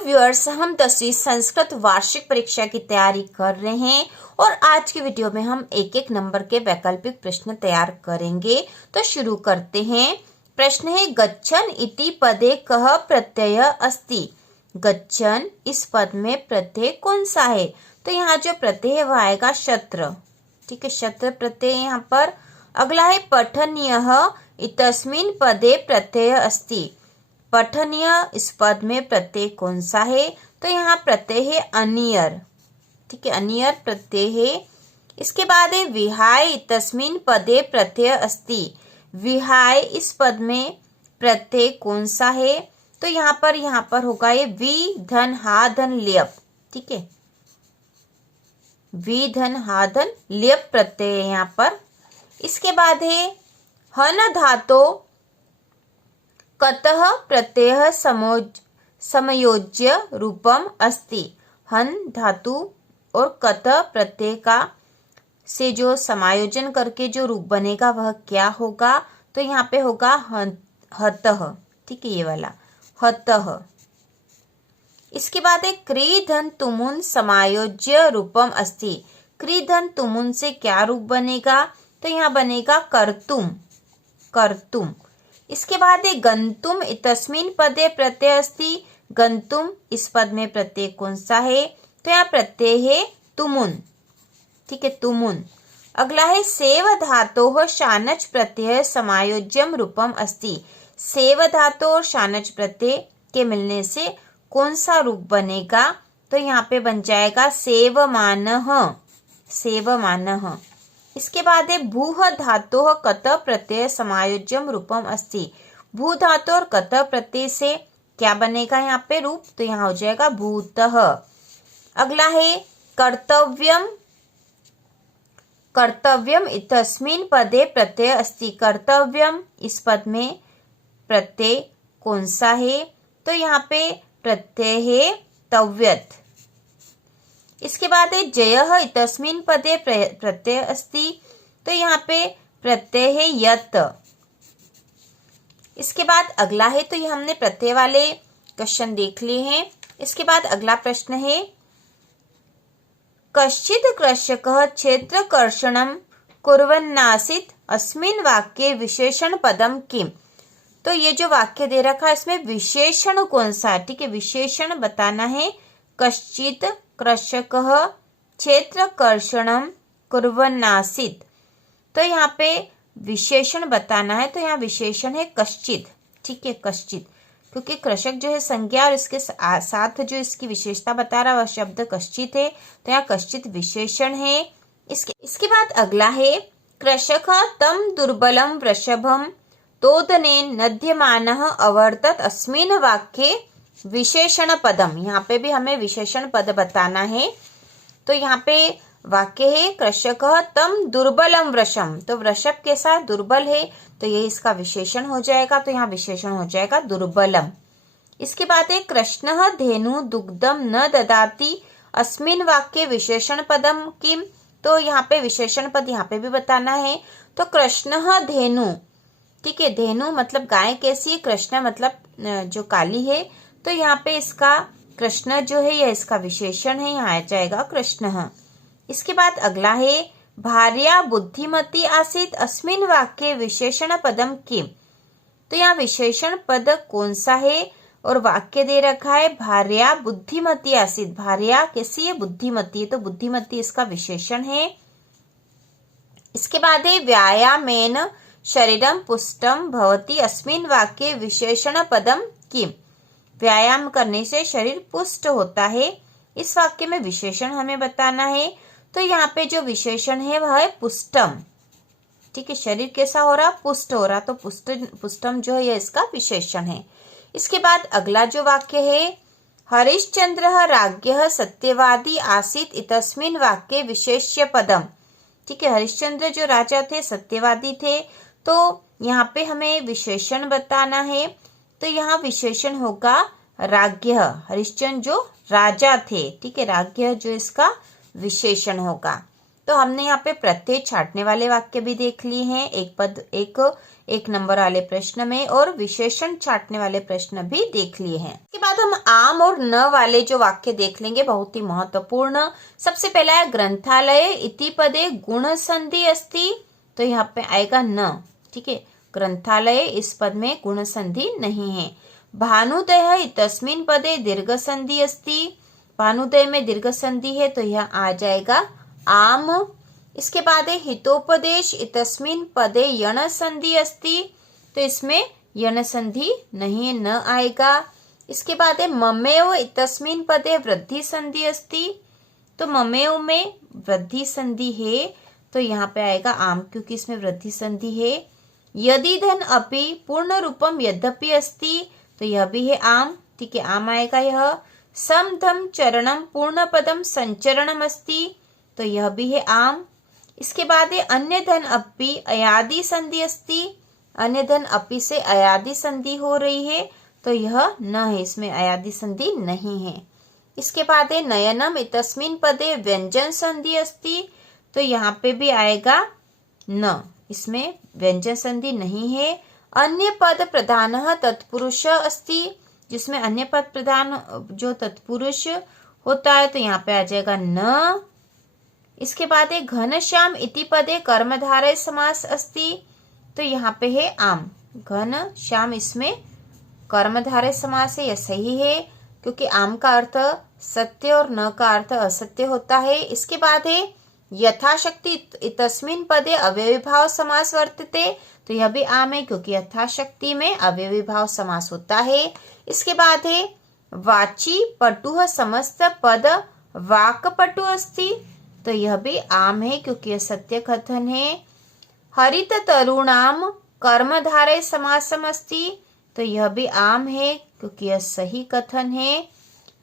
Viewers, हम 10वीं संस्कृत वार्षिक परीक्षा की तैयारी कर रहे हैं और आज की वीडियो में हम एक एक नंबर के वैकल्पिक प्रश्न तैयार करेंगे। तो शुरू करते हैं। प्रश्न है, गच्छन इति पदे कः प्रत्यय अस्ति। गच्छन इस पद में प्रत्यय कौन सा है? तो यहाँ जो प्रत्यय है वह आएगा शत्र। ठीक है, शत्र प्रत्यय यहाँ पर। अगला है, पठनीयः इतस्मिन् पदे प्रत्यय अस्ति। पठनीय इस पद में प्रत्यय कौन सा है? तो यहाँ प्रत्यय है अनियर। ठीक है, अनियर प्रत्यय है। इसके बाद है, विहाय तस्मिन् पदे प्रत्यय अस्ति। विहाय इस पद में प्रत्यय कौन सा है? तो यहाँ पर होगा ये वि धन हा धन ल्यप। ठीक है, वि धन हा धन ल्यप प्रत्यय है यहाँ पर। इसके बाद है, हन धातो कतः प्रत्यय समयोज्य रूपम अस्ति। हन धातु और कतः प्रत्यय का से जो समायोजन करके जो रूप बनेगा वह क्या होगा? तो यहाँ पे होगा हतः। ठीक है, ये वाला हतः। इसके बाद है, क्री धन तुमुन समायोज्य रूपम अस्ति। क्री धन तुमुन से क्या रूप बनेगा? तो यहाँ बनेगा कर्तुम। कर्तुम। इसके बाद है, गंतुम इतस्मिन् पदे प्रत्यय अस्ति। गंतुम इस पद में प्रत्यय कौन सा है? तो यहाँ प्रत्यय है तुमुन। ठीक है, तुमुन। अगला है, सेव धातोः शानच प्रत्यय समायोज्यम रूपम अस्ति। सेव धातु और शानच प्रत्यय के मिलने से कौन सा रूप बनेगा? तो यहाँ पे बन जाएगा सेवमानः। सेवमानः। इसके बाद है, भूः धातोः कतः प्रत्यय समायोज्यम रूपम अस्ति। भू धातु और कतः प्रत्यय से क्या बनेगा यहाँ पे रूप? तो यहाँ हो जाएगा भूतः। अगला है, कर्तव्यम। कर्तव्यम इतस्मिन् पदे प्रत्यय अस्ति। कर्तव्यम इस पद में प्रत्यय कौन सा है? तो यहाँ पे प्रत्यय है तव्यत। इसके बाद है, जयः इतस्मिन् पदे प्रत्यय अस्ति। तो यहाँ पे प्रत्यय है यत। इसके बाद अगला है, तो ये हमने प्रत्यय वाले क्वेश्चन देख लिए हैं। इसके बाद अगला प्रश्न है, कश्चित् कृषकः क्षेत्रकर्षणं कुर्वन्नासीत् अस्मिन् वाक्ये विशेषण पदम किम। तो ये जो वाक्य दे रखा है इसमें विशेषण कौन सा है? ठीक है, विशेषण बताना है। कश्चित् कृषकः क्षेत्रकर्षणं कुर्वन्नासीत्। तो यहाँ पे विशेषण बताना है। तो यहाँ विशेषण है कश्चित्। ठीक है, कश्चित्, क्योंकि कृषक जो है संज्ञा और इसके साथ जो इसकी विशेषता बता रहा है वह शब्द कश्चित् है। तो यहाँ कश्चित् विशेषण है। इसके बाद अगला है, कृषकः तं दुर्बलं वृषभं तोदनेन नद्यमानः अवर्तत अस्मिन् वाक्ये विशेषण पदम। यहाँ पे भी हमें विशेषण पद बताना है। तो यहाँ पे वाक्य है, कृषकः तं दुर्बलम वृषम। तो वृषभ के साथ दुर्बल है, तो ये इसका विशेषण हो जाएगा। तो यहाँ विशेषण हो जाएगा दुर्बलम। इसके बाद है, कृष्णः धेनु दुग्धम न ददाति अस्मिन् वाक्ये विशेषण पदम किम। तो यहाँ पे विशेषण पद यहाँ पे भी बताना है। तो कृष्णः धेनु। ठीक है, धेनु मतलब गाय कैसी है, कृष्ण मतलब जो काली है। तो यहाँ पे इसका कृष्ण जो है यह इसका विशेषण है, यहाँ आ जाएगा कृष्णः। इसके बाद अगला है, भार्या बुद्धिमती आसीत् अस्मिन् वाक्ये विशेषण पदम किम। तो यहाँ विशेषण पद कौन सा है? और वाक्य दे रखा है भार्या बुद्धिमती आसीत्। भार्या कैसी है? बुद्धिमती है। तो बुद्धिमती इसका विशेषण है। इसके बाद है, व्यायामेन शरीरम पुष्टम भवति अस्मिन् वाक्ये विशेषण पदम किम। व्यायाम करने से शरीर पुष्ट होता है। इस वाक्य में विशेषण हमें बताना है। तो यहाँ पे जो विशेषण है वह है पुष्टम। ठीक है, शरीर कैसा हो रहा? पुष्ट हो रहा। तो पुष्टम जो है यह इसका विशेषण है। इसके बाद अगला जो वाक्य है, हरिश्चंद्रः राज्ञः सत्यवादी आसीत् इतस्मिन् वाक्ये विशेष्य पदम। ठीक है, हरिश्चंद्र जो राजा थे सत्यवादी थे। तो यहाँ पे हमें विशेषण बताना है। तो यहाँ विशेषण होगा राज्ञः। हरिश्चंद्र जो राजा थे। ठीक है, राज्ञः जो इसका विशेषण होगा। तो हमने यहाँ पे प्रत्यय छाटने वाले वाक्य भी देख लिए हैं। 1 नंबर वाले प्रश्न में, और विशेषण छांटने वाले प्रश्न भी देख लिए हैं। इसके बाद हम आम और न वाले जो वाक्य देख लेंगे, बहुत ही महत्वपूर्ण। सबसे पहला है ग्रंथालय इति पदे गुण संधि अस्ति, तो यहाँ पे आएगा न। ठीक है, ग्रंथालय इस पद में गुण संधि नहीं है। भानुदय इतस्मिन् पदे दीर्घ संधि अस्ति, भानुदय में दीर्घ संधि है तो यह आ जाएगा आम। इसके बाद है हितोपदेश इतस्मिन् पदे यण संधि अस्ति, तो इसमें यण संधि नहीं है, न आएगा। इसके बाद है ममेव इतस्मिन् पदे वृद्धि संधि अस्ति, तो ममेव में वृद्धि संधि है तो यहाँ पे आएगा आम, क्योंकि इसमें वृद्धि संधि है। यदि धन अपि पूर्ण रूपम यद्यपि अस्ति, तो यह भी है आम। ठीक है, आम आएगा यह। सम धम चरणम पूर्ण पदम संचरणम अस्ति, तो यह भी है आम। इसके बाद है अन्य धन अपि अयादि संधि अस्ति, अन्य धन अपि से अयादि संधि हो रही है तो यह न है, इसमें अयादि संधि नहीं है। इसके बाद है नयनम इतस्मिन् पदे व्यंजन संधि अस्ति, तो यहाँ पे भी आएगा न, इसमें व्यंजन संधि नहीं है। अन्य पद प्रधानः तत्पुरुष अस्ति, जिसमें अन्य पद प्रधान जो तत्पुरुष होता है तो यहाँ पे आ जाएगा न। इसके बाद है घनश्याम इति पदे कर्मधारय समास अस्ति, तो यहाँ पे है आम। घनश्याम इसमें कर्मधारय समास है, यह सही है, क्योंकि आम का अर्थ सत्य और न का अर्थ असत्य होता है। इसके बाद है यथाशक्ति इतस्मिन् पदे अव्ययीभाव समास वर्तते, तो यह भी आम है, क्योंकि यथाशक्ति में अव्ययीभाव समास होता है। इसके बाद है वाची पटुः समस्त पद वाक्पटु अस्ति, तो यह भी आम है, क्योंकि यह सत्य कथन है। हरित तरुणाम कर्मधारय समासम अस्ति, तो यह भी आम है, क्योंकि यह सही कथन है।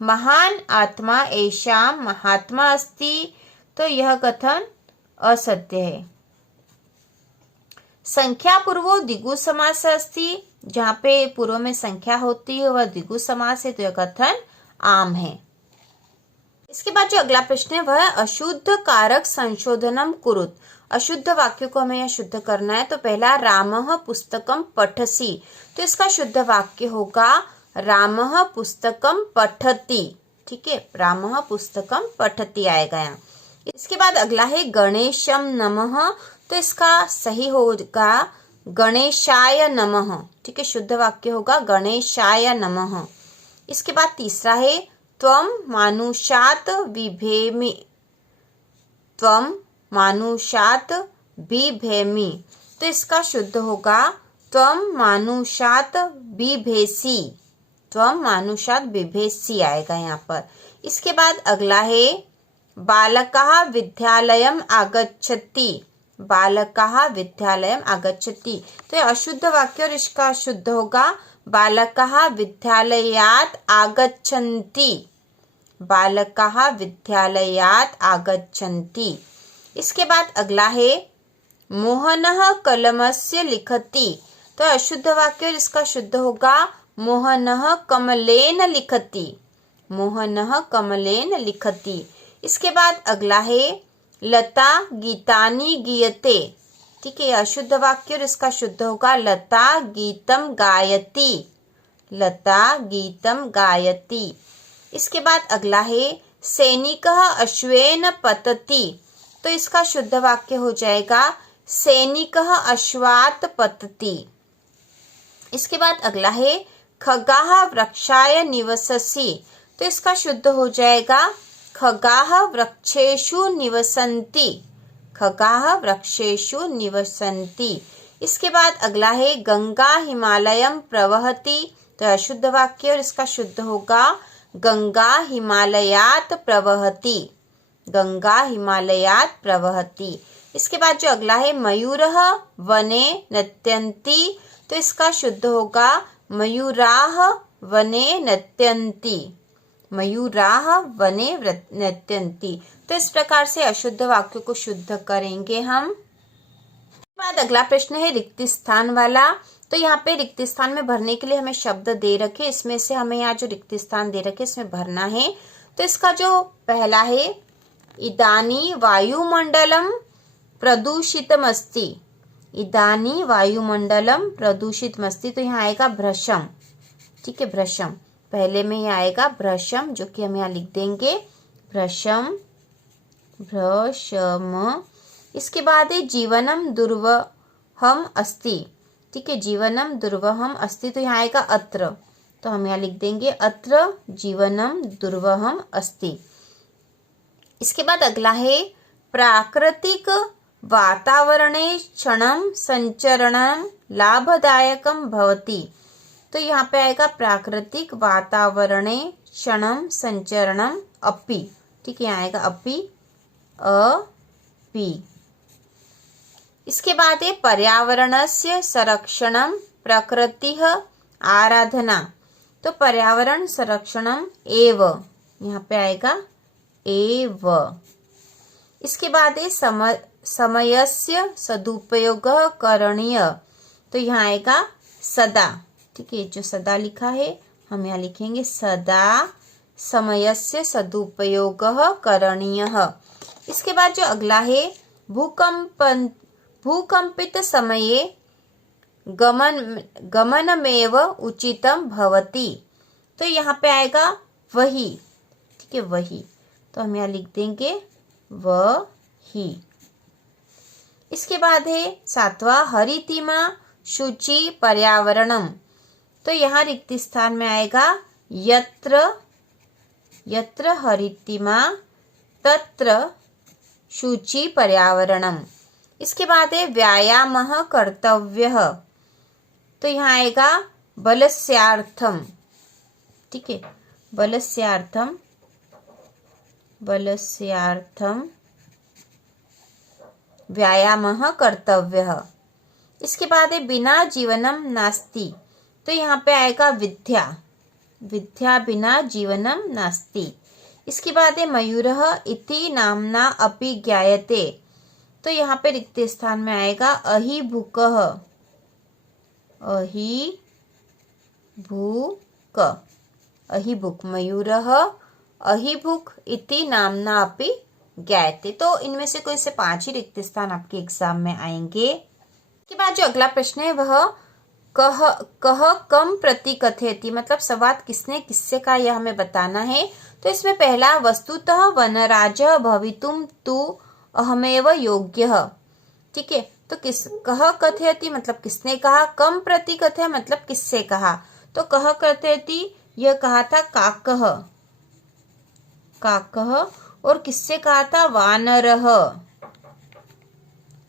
महान आत्मा एषाम महात्मा अस्ति, तो यह कथन असत्य है। संख्या पूर्वो द्विगु समास अस्ति, जहाँ पे पूर्व में संख्या होती है वह द्विगु समास है, तो यह कथन आम है। इसके बाद जो अगला प्रश्न है वह अशुद्ध कारक संशोधनम कुरुत, अशुद्ध वाक्य को हमें यह शुद्ध करना है। तो पहला रामः पुस्तकम पठसि, तो इसका शुद्ध वाक्य होगा रामः पुस्तकम पठति। ठीक है, रामः पुस्तकम पठति आएगा यहाँ। इसके बाद अगला है गणेशम नमः, तो इसका सही होगा गणेशाय नमः। ठीक है, शुद्ध वाक्य होगा गणेशाय नमः। इसके बाद तीसरा है त्वम मानुषात बिभेमि, त्वम मानुषात बिभेमि, तो इसका शुद्ध होगा त्वम मानुषात बिभेसि, त्वम मानुषात बिभेसि आएगा यहाँ पर। इसके बाद अगला है बालकः विद्यालयम आगच्छति, बालकः विद्यालयम आगच्छति, तो यह अशुद्ध वाक्य और इसका शुद्ध होगा बालकः विद्यालयात् आगच्छन्ति, बालकः विद्यालयात् आगच्छन्ति। इसके बाद अगला है मोहनः कलमस्य लिखति, तो अशुद्ध वाक्य और इसका शुद्ध होगा मोहनः कमलेन लिखति, मोहनः कमलेन लिखति। इसके बाद अगला है लता गीतानि गीयते, ठीक है, अशुद्ध वाक्य और इसका शुद्ध होगा लता गीतम गायति, लता गीतम गायति। इसके बाद अगला है सैनिकः अश्वेन पतति, तो इसका शुद्ध वाक्य हो जाएगा सैनिकः अश्वात् पतति। इसके बाद अगला है खगाः वृक्षाय निवससि, तो इसका शुद्ध हो जाएगा खगाः वृक्षेषु निवसन्ति, खगाः वृक्षेषु निवसन्ति। इसके बाद अगला है गंगा हिमालयम प्रवहति, तो अशुद्ध वाक्य और इसका शुद्ध होगा गंगा हिमालयात् प्रवहति, गंगा हिमालयात् प्रवहति। इसके बाद जो अगला है मयूरः वने नृत्यन्ति, तो इसका शुद्ध होगा मयूराः वने नृत्यन्ति, मयूराः वने नृत्यन्ति। तो इस प्रकार से अशुद्ध वाक्य को शुद्ध करेंगे हम। बाद अगला प्रश्न है रिक्त स्थान वाला, तो यहाँ पे रिक्त स्थान में भरने के लिए हमें शब्द दे रखे, इसमें से हमें यहाँ जो रिक्त स्थान दे रखे इसमें भरना है। तो इसका जो पहला है इदानी वायुमंडलम प्रदूषितमस्ति, इदानी वायुमंडलम प्रदूषित मस्ति, तो यहाँ आएगा भ्रशम। ठीक है, भ्रशम पहले में ही आएगा भ्रशम, जो कि हम यहाँ लिख देंगे भ्रशम, भ्रशम। इसके बाद है जीवनम दुर्वहम अस्ति। ठीक है, जीवनम दुर्वहम अस्ति, तो यहाँ आएगा अत्र, तो हम यहाँ लिख देंगे अत्र जीवनम दुर्वहम अस्ति। इसके बाद अगला है प्राकृतिक वातावरणे क्षणम संचरणम लाभदायकम भवति, तो यहाँ पे आएगा प्राकृतिक वातावरणे क्षणम संचरणम अपि। ठीक है, यहाँ आएगा अपि, अपि। इसके बाद है पर्यावरणस्य संरक्षणम प्रकृतिः आराधना, तो पर्यावरण संरक्षणम एव, यहाँ पे आएगा एव। इसके बाद है समयस्य सदुपयोग करणीय, तो यहाँ आएगा सदा। ठीक है, जो सदा लिखा है हम यहाँ लिखेंगे सदा समयस्य सदुपयोग करणीयः। इसके बाद जो अगला है भूकंपित समये गमनमेव उचितम भवति, तो यहाँ पे आएगा वही। ठीक है, वही, तो हम यहाँ लिख देंगे वही। इसके बाद है 7वां हरितिमा शुचि पर्यावरणम, तो यहाँ रिक्त स्थान में आएगा यत्र, यत्र हरितिमा तत्र शुचि पर्यावरणम। इसके बाद है व्यायामः कर्तव्यः, तो यहाँ आएगा बलस्यार्थम। ठीक है, बलस्यार्थम, बलस्यार्थम व्यायामः कर्तव्यः। इसके बाद है बिना जीवनम नास्ति, तो यहाँ पे आएगा विद्या, विद्या बिना जीवनम नास्ति। इसके बाद है मयूरः इति नामना अपि ज्ञायते, तो यहाँ पे रिक्त स्थान में आएगा अहिभुकः, अहिभुक, अहिभुक, मयूरः अहिभुक इति नामना अपि ज्ञायते। तो इनमें से कोई से 5 ही रिक्त स्थान आपके एग्जाम में आएंगे। इसके बाद जो अगला प्रश्न है वह कह कम प्रति कथयति, मतलब संवाद किसने किससे कहा यह हमें बताना है। तो इसमें पहला वस्तुतः वनराजः भवितुम तु अहमेव योग्यः। ठीक है, तो किस कह कथयति मतलब किसने कहा, कम प्रति कथय मतलब किससे कहा। तो कह कथयति यह कहा था काकः, काकः, और किससे कहा था वानरः,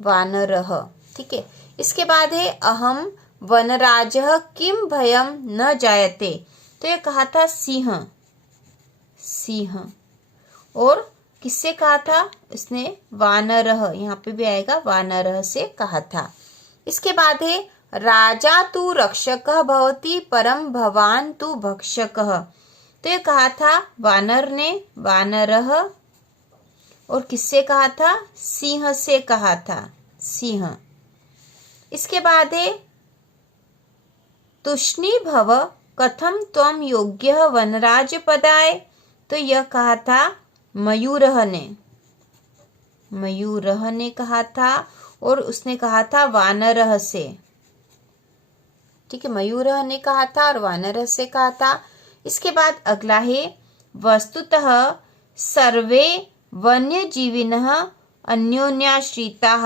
वानरः। ठीक है, इसके बाद है अहम वनराजः किम भयम न जायते, तो यह कहा था सिंह, सिंह। और किससे कहा था इसने वानरः, यहाँ पे भी आएगा वानरः से कहा था। इसके बाद है राजा तु रक्षकः भवति परम भवान तु भक्षकः, तो ये कहा था वानर ने, वानरः। और किससे कहा था, सिंह से कहा था, सिंह। इसके बाद है तुष्णी भव कथम त्वम योग्यः वनराज पदाय, तो यह कहा था मयूरः ने, मयूरः ने कहा था। और उसने कहा था वानरः से। ठीक है, मयूरः ने कहा था और वानरः से कहा था। इसके बाद अगला है वस्तुतः सर्वे वन्यजीविनः अन्योन्याश्रिताः,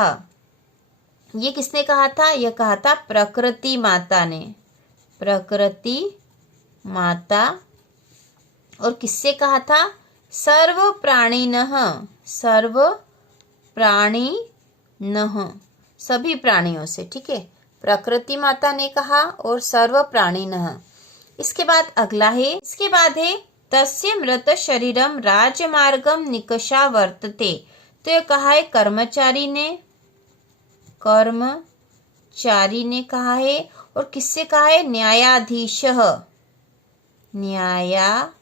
ये किसने कहा था, यह कहा था प्रकृति माता ने, प्रकृति माता। और किससे कहा था, सर्व प्राणिनः, सर्व प्राणिनः, सभी प्राणियों से। ठीक है, प्रकृति माता ने कहा और सर्व प्राणिनः। इसके बाद अगला है, इसके बाद है तस्य मृत शरीरम राजमार्गम निकषा वर्तते, तो यह कहा है कर्मचारी ने, कर्मचारी ने कहा है। और किससे कहा है, न्यायाधीशः, न्यायाधीशः।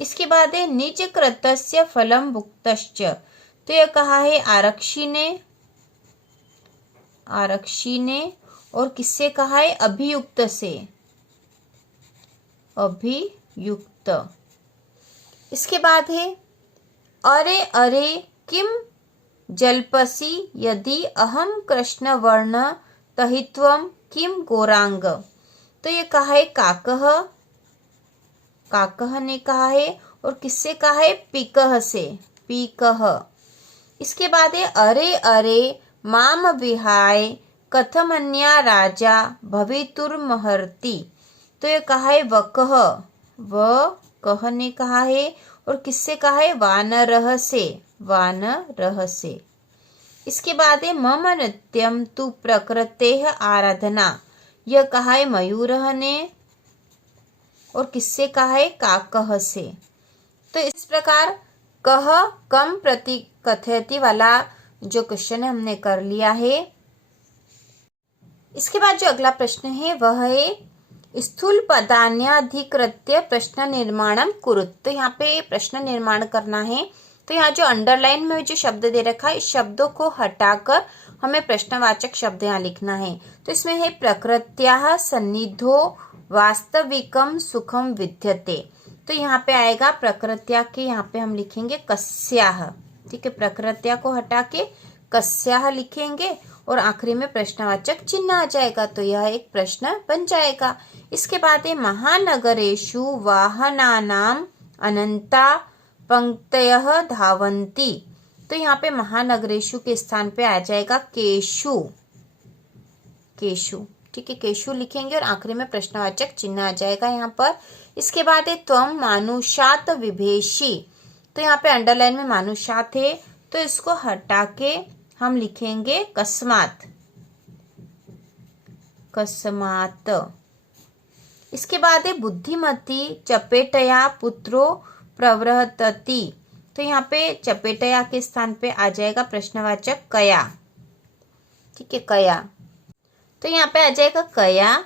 इसके बाद है निज कृतस्य फलम भुक्तश्च, तो यह कहा है आरक्षी ने, आरक्षी ने। और किससे कहा है, अभियुक्त से, अभियुक्त। इसके बाद है अरे अरे किम जल्पसि यदि अहम कृष्ण वर्ण तहित्वम किम गौरांग। तो ये कहा है काकह, काकह ने कहा है, और किससे कहा है? पीकह से, पीकह। इसके बाद है अरे अरे माम विहाय कथमन्या राजा भवितुर्महर्ति। तो ये कहा है वकह, वकह ने कहा है, और किससे कहा है? वानरह से, वानरह से। इसके बाद है मम नित्यम तु प्रकृतेः आराधना। यह कहा है मयूरह ने, और किससे कहा है? काकह से। तो इस प्रकार कह कम प्रति कथयति वाला जो क्वेश्चन है हमने कर लिया है। इसके बाद जो अगला प्रश्न है वह है स्थूल पदान्याधिकृत्य प्रश्न निर्माणम कुरुत। तो यहाँ पे प्रश्न निर्माण करना है। तो यहाँ जो अंडरलाइन में जो शब्द दे रखा है, इस शब्दों को हटाकर हमें प्रश्नवाचक शब्द यहाँ लिखना है। तो इसमें है प्रकृत्याः सन्निधो वास्तविकम सुखम विद्यते। तो यहाँ पे आएगा प्रकृत्या के, यहाँ पे हम लिखेंगे कस्याः। ठीक है, प्रकृत्या को हटा के कस्याः लिखेंगे और आखिरी में प्रश्नवाचक चिन्ह आ जाएगा। तो यह एक प्रश्न बन जाएगा। इसके बाद है महानगरेषु वाहनानाम अनंता पंक्तयः धावन्ति। तो यहाँ पे महानगरेषु के स्थान पे आ जाएगा केषु, केषु। ठीक है, केशु लिखेंगे और आखिरी में प्रश्नवाचक चिन्ह आ जाएगा यहाँ पर। इसके बाद है त्वम मानुषात विभेषी। तो यहाँ पे अंडरलाइन में मानुषात है, तो इसको हटा के हम लिखेंगे कस्मात, कस्मात। इसके बाद है बुद्धिमती चपेटया पुत्रो प्रवृहतति। तो यहाँ पे चपेटया के स्थान पे आ जाएगा प्रश्नवाचक कया। ठीक है, कया। तो यहाँ पे आ जाएगा कया।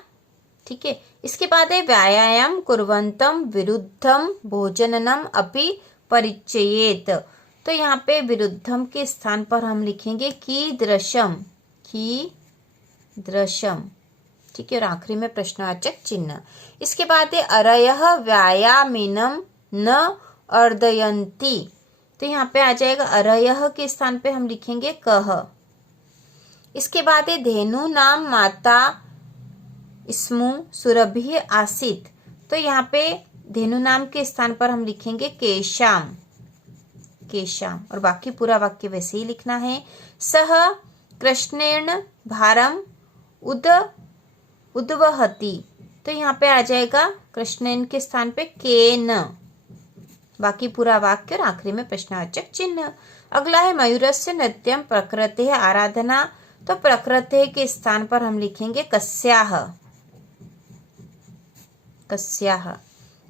ठीक है, इसके बाद है व्यायाम कुर्वन्तम विरुद्धम भोजननम अपि परिचयेत। तो यहाँ पे विरुद्धम के स्थान पर हम लिखेंगे कीदृशम, कीदृशम। ठीक है, और आखिरी में प्रश्नवाचक चिन्ह। इसके बाद है अरयः व्यायामिनम न अर्दयन्ति। तो यहाँ पे आ जाएगा अरयः के स्थान पे हम लिखेंगे कह। इसके बाद है धेनु नाम माता स्मु सुरभि आसीत। तो यहाँ पे धेनु नाम के स्थान पर हम लिखेंगे केशाम, केशाम, और बाकी पूरा वाक्य वैसे ही लिखना है। सह कृष्णेन भारम उद्वहति। तो यहाँ पे आ जाएगा कृष्णेन के स्थान पे केन, बाकी पूरा वाक्य और आखिरी में प्रश्नवाचक चिन्ह। अगला है मयूरस्य नृत्यम प्रकृतेः आराधना। तो प्रकृतेः के स्थान पर हम लिखेंगे कस्याः, कस्याः।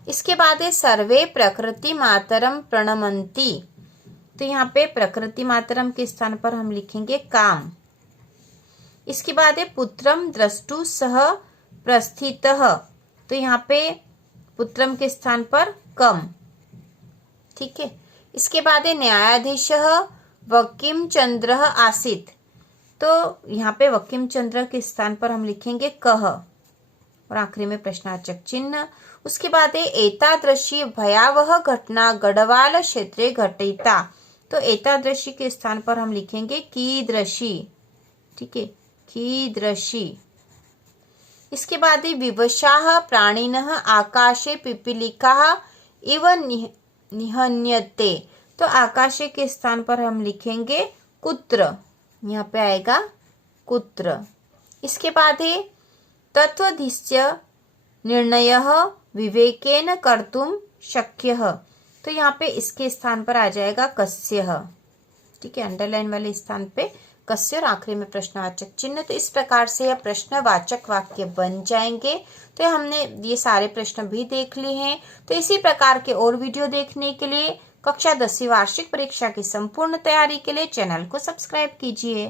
इसके बाद है सर्वे प्रकृति मातरम प्रणमन्ति। तो यहाँ पे प्रकृति मातरम के स्थान पर हम लिखेंगे काम। इसके बाद है पुत्रम द्रष्टु सह प्रस्थितः। तो यहाँ पे पुत्रम के स्थान पर कम। ठीक है, इसके बाद है न्यायाधीशः वकीम चंद्र आसीत। तो यहाँ पे वकीम चंद्र के स्थान पर हम लिखेंगे कह और आखिरी में प्रश्नवाचक चिन्ह। उसके बाद है एतादृशी भयावह घटना गढ़वाल क्षेत्रे घटिता। तो एतादृशी के स्थान पर हम लिखेंगे कीदृशी। ठीक है, कीदृशी। इसके बाद है विवशाः प्राणिनः आकाशे पिपीलिकाः इव निहन्यते। तो आकाशे के स्थान पर हम लिखेंगे कुत्र, यहाँ पे आएगा कुत्र। इसके बाद है तत्वधिष्य निर्णयः विवेकेन कर्तुम शक्यः। तो यहाँ पे इसके स्थान पर आ जाएगा कस्यः। ठीक है, अंडरलाइन वाले स्थान पे कस्य और आखिरी में प्रश्नवाचक चिन्ह। तो इस प्रकार से यह प्रश्नवाचक वाक्य बन जाएंगे। तो हमने ये सारे प्रश्न भी देख लिए हैं। तो इसी प्रकार के और वीडियो देखने के लिए कक्षा 10वीं वार्षिक परीक्षा की संपूर्ण तैयारी के लिए चैनल को सब्सक्राइब कीजिए।